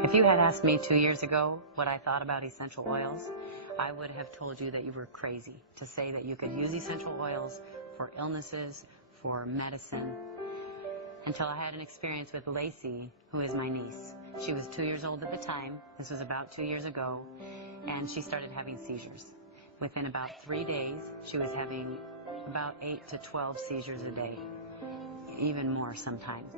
If you had asked me 2 years ago what I thought about essential oils, I would have told you that you were crazy to say that you could use essential oils for illnesses, for medicine, until I had an experience with Lacey, who is my niece. She was 2 years old at the time. This was about 2 years ago, and she started having seizures. Within about 3 days, she was having about 8 to 12 seizures a day, even more sometimes.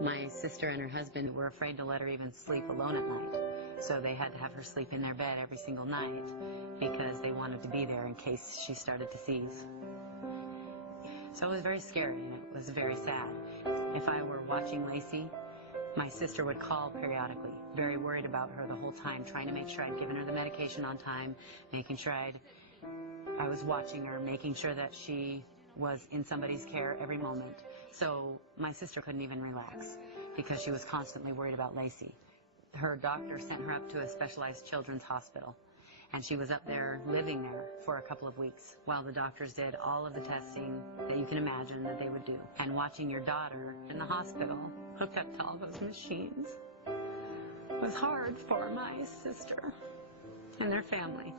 My sister and her husband were afraid to let her even sleep alone at night, so they had to have her sleep in their bed every single night because they wanted to be there in case she started to seize. So it was very scary and it was very sad. If I were watching Lacey, my sister would call periodically, very worried about her the whole time, trying to make sure I'd given her the medication on time, making sure I was watching her, making sure that she was in somebody's care every moment. So my sister couldn't even relax because she was constantly worried about Lacey. Her doctor sent her up to a specialized children's hospital, and she was up there, living there for a couple of weeks while the doctors did all of the testing that you can imagine that they would do. And watching your daughter in the hospital, hooked up to all those machines, was hard for my sister and their family.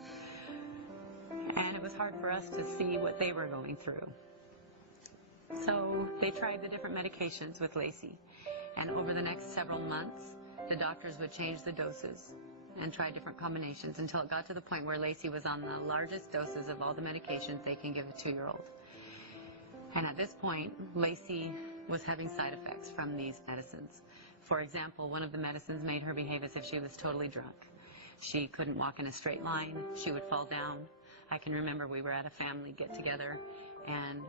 And it was hard for us to see what they were going through. So they tried the different medications with Lacey. And over the next several months, the doctors would change the doses and try different combinations until it got to the point where Lacey was on the largest doses of all the medications they can give a 2-year-old. And at this point, Lacey was having side effects from these medicines. For example, one of the medicines made her behave as if she was totally drunk. She couldn't walk in a straight line. She would fall down. I can remember we were at a family get-together, and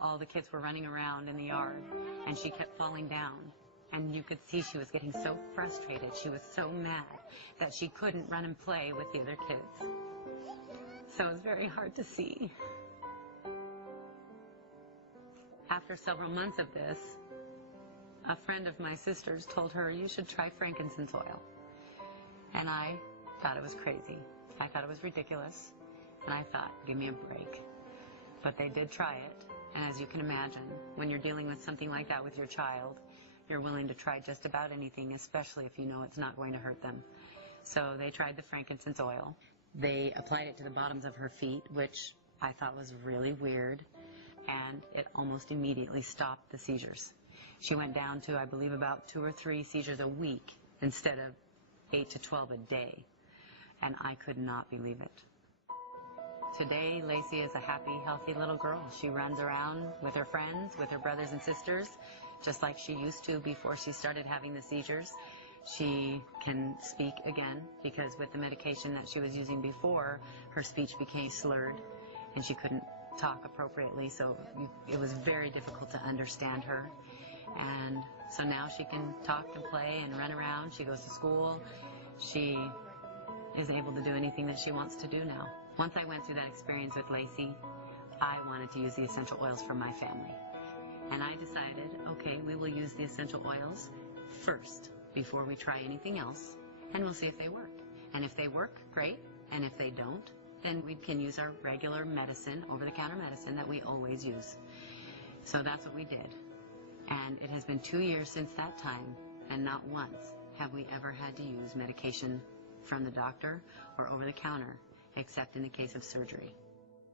all the kids were running around in the yard, and she kept falling down. And you could see she was getting so frustrated. She was so mad that she couldn't run and play with the other kids. So it was very hard to see. After several months of this, a friend of my sister's told her, "You should try frankincense oil." And I thought it was crazy. I thought it was ridiculous. And I thought, give me a break. But they did try it. And as you can imagine, when you're dealing with something like that with your child, you're willing to try just about anything, especially if you know it's not going to hurt them. So they tried the frankincense oil. They applied it to the bottoms of her feet, which I thought was really weird, and it almost immediately stopped the seizures. She went down to, I believe, about 2 or 3 seizures a week instead of 8 to 12 a day, and I could not believe it. Today, Lacey is a happy, healthy little girl. She runs around with her friends, with her brothers and sisters, just like she used to before she started having the seizures. She can speak again because with the medication that she was using before, her speech became slurred and she couldn't talk appropriately, so it was very difficult to understand her. And so now she can talk and play and run around. She goes to school. She is able to do anything that she wants to do now. Once I went through that experience with Lacey, I wanted to use the essential oils for my family. And I decided, okay, we will use the essential oils first before we try anything else, and we'll see if they work. And if they work, great. And if they don't, then we can use our regular medicine, over-the-counter medicine that we always use. So that's what we did. And it has been 2 years since that time, and not once have we ever had to use medication from the doctor or over the counter, except in the case of surgery.